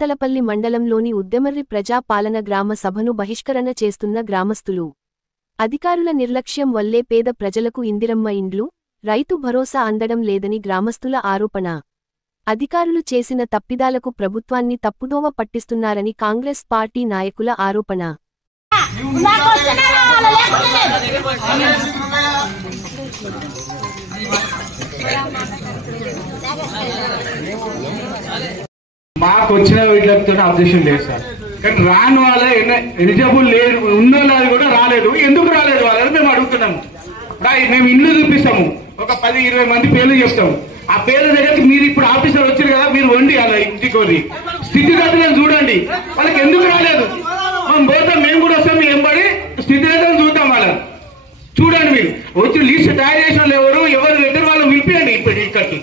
చింతలపల్లి మండలంలోని ఉద్దెమర్రి ప్రజా పాలన గ్రామ సభను బహిష్కరణ చేస్తున్న గ్రామస్తులు. అధికారుల నిర్లక్ష్యం వల్లే పేద ప్రజలకు ఇందిరమ్మ ఇండ్లు, రైతు భరోసా అందడం లేదని గ్రామస్తుల ఆరోపణ. అధికారులు చేసిన తప్పిదాలకు ప్రభుత్వాన్ని తప్పుదోవ పట్టిస్తున్నారని కాంగ్రెస్ పార్టీ నాయకుల ఆరోపణ. మాకు వచ్చిన వీటితో అబ్జెక్షన్ లేదు సార్, కానీ రాని వాళ్ళే ఎలిజిబుల్ లేదు, ఉన్నోళ్ళు కూడా రాలేదు. ఎందుకు రాలేదు వాళ్ళని మేము అడుగుతున్నాము. మేము ఇల్లు చూపిస్తాము, ఒక 10-20 మంది పేర్లు చెప్తాము. ఆ పేర్ల దగ్గరికి మీరు ఇప్పుడు ఆఫీసర్ వచ్చారు కదా, మీరు వండి అలా ఇంటికోరి స్థితిగతులను చూడండి. వాళ్ళకి ఎందుకు రాలేదు మనం పోతాం, మేము కూడా వస్తాం. ఏం పడి స్థితిగతులను చూద్దాం. వాళ్ళని చూడండి, మీరు వచ్చి లిస్ట్ తయారు చేసిన వాళ్ళు ఎవరు దగ్గర వాళ్ళు పిలిపియండి. ఇప్పుడు ఇక్కడికి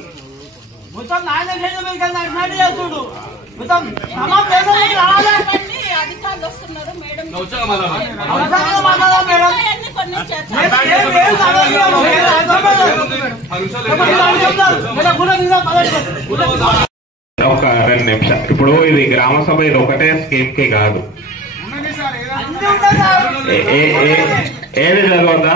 ఒక 2 నిమిషాలు. ఇప్పుడు ఇది గ్రామ సభ, ఇది ఒకటే స్కీమ్ కి కాదు. ఏది చదవద్దా?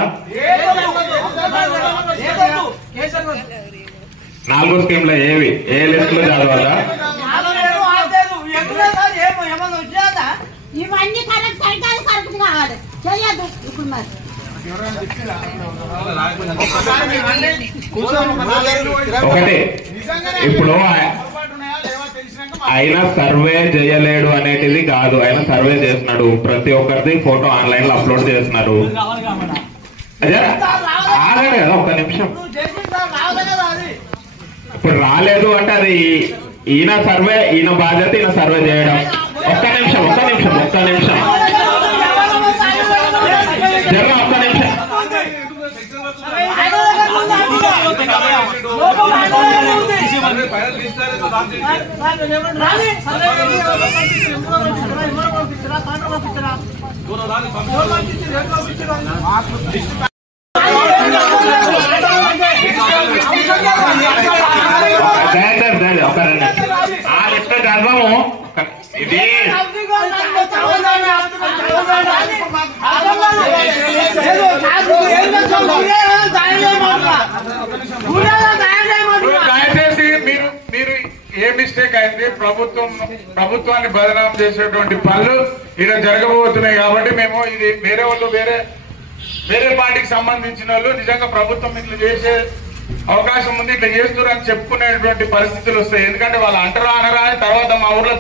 4 స్కీమ్లో ఏవి ఏ లిస్ట్ లో చదవద్దా? ఇవన్నీ కరెక్ట్ కరెక్ట్ కావాలి, చేయద్దు. ఇప్పుడు మరి ఒకటి, ఇప్పుడు ఆయన సర్వే చేయలేడు అనేటిది కాదు, ఆయన సర్వే చేస్తున్నాడు. ప్రతి ఒక్కరిది ఫోటో ఆన్లైన్ లో అప్లోడ్ చేస్తున్నారు. అదే ఆగండి కదా, 1 నిమిషం. ఇప్పుడు రాలేదు అంటే అది ఈయన సర్వే, ఈయన బాధ్యత, ఈయన సర్వే చేయడం. 1 నిమిషం జర 1 నిమిషం ఆ లిస్ట్ చదవము. ఇది దయచేసి మీరు ఏ మిస్టేక్ అయితే ప్రభుత్వాన్ని బదనాం చేసేటువంటి పనులు ఇక్కడ జరగబోతున్నాయి. కాబట్టి మేము ఇది వేరే వాళ్ళు వేరే పార్టీకి సంబంధించిన వాళ్ళు నిజంగా ప్రభుత్వం ఇట్లా చేసే అవకాశం ఉంది, ఇట్లా చేస్తున్నారని చెప్పుకునేటువంటి పరిస్థితులు వస్తాయి. ఎందుకంటే వాళ్ళు అంటరా అనరా అని తర్వాత మా ఊర్లో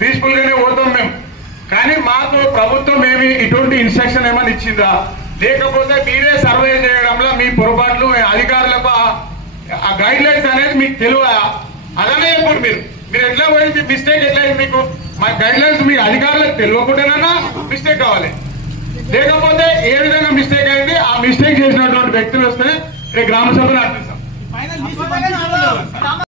పీస్ఫుల్ గానే పోతాం మేము. కానీ మాకు ప్రభుత్వం ఏమి ఇటువంటి ఇన్స్ట్రక్షన్ ఏమైనా ఇచ్చిందా, లేకపోతే మీరే సర్వే చేయడంలో మీ పొరపాట్లు అధికారులకు ఆ గైడ్ లైన్స్ అనేది మీకు తెలియదా? అలానే చెప్పండి. మీరు ఎట్లా పోయింది మిస్టేక్ ఎట్లా అయింది మీకు? మా గైడ్ లైన్స్ మీ అధికారులకు తెలియకుండానన్నా మిస్టేక్ కావాలి, లేకపోతే ఏ విధంగా మిస్టేక్ అయింది ఆ మిస్టేక్ చేసినటువంటి వ్యక్తులు వస్తే గ్రామ సభను అర్పిస్తాం.